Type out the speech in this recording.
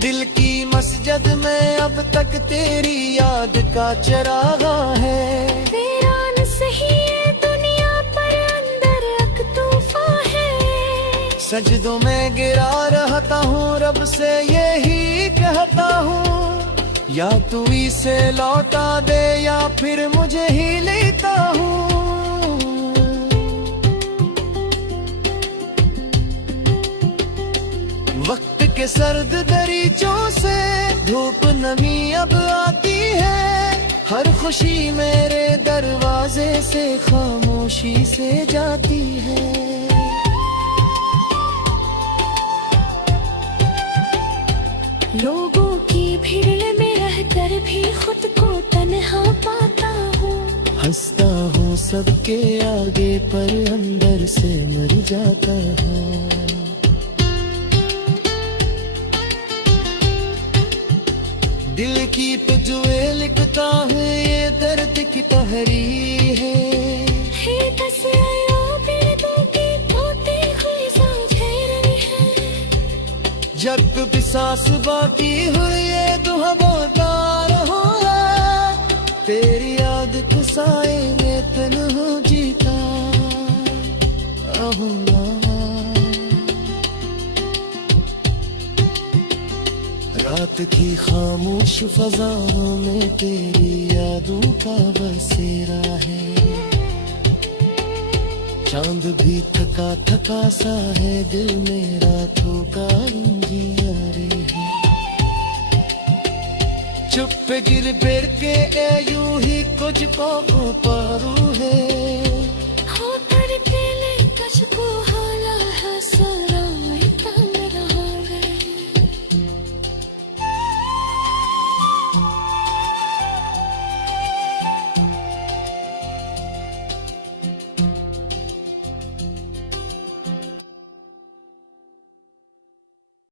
दिल की मस्जिद में अब तक तेरी याद का चरागा है। वीरान सही है दुनिया पर अंदर एक तूफान है। सजदों में गिरा रहता हूँ रब से यही कहता हूँ, या तू इसे लौटा दे या फिर मुझे ही लेता हूँ। वक्त के सर्द दरीचों से धूप नमी अब आती है, हर खुशी मेरे दरवाजे से खामोशी से जाती है। लोगों की भीड़ में रहकर भी खुद को तन्हा पाता हूँ। हंसता हूँ सबके आगे पर अंदर से मर जाता हूँ। दिल की पुजुए लिखता है ये दर्द की तहरीर है। जब भी सांस बाकी हुई ये दुआ बोलता रहूंगा, तेरी याद के साए में तन्हा जीता रहूंगा। रात की खामोश फजाओं में तेरी यादों का बसेरा है। चांद भी थका थका सा है, दिल मेरा थोका इंजियारे है। चुप गिर फिर के यूं ही कुछ को पारू है।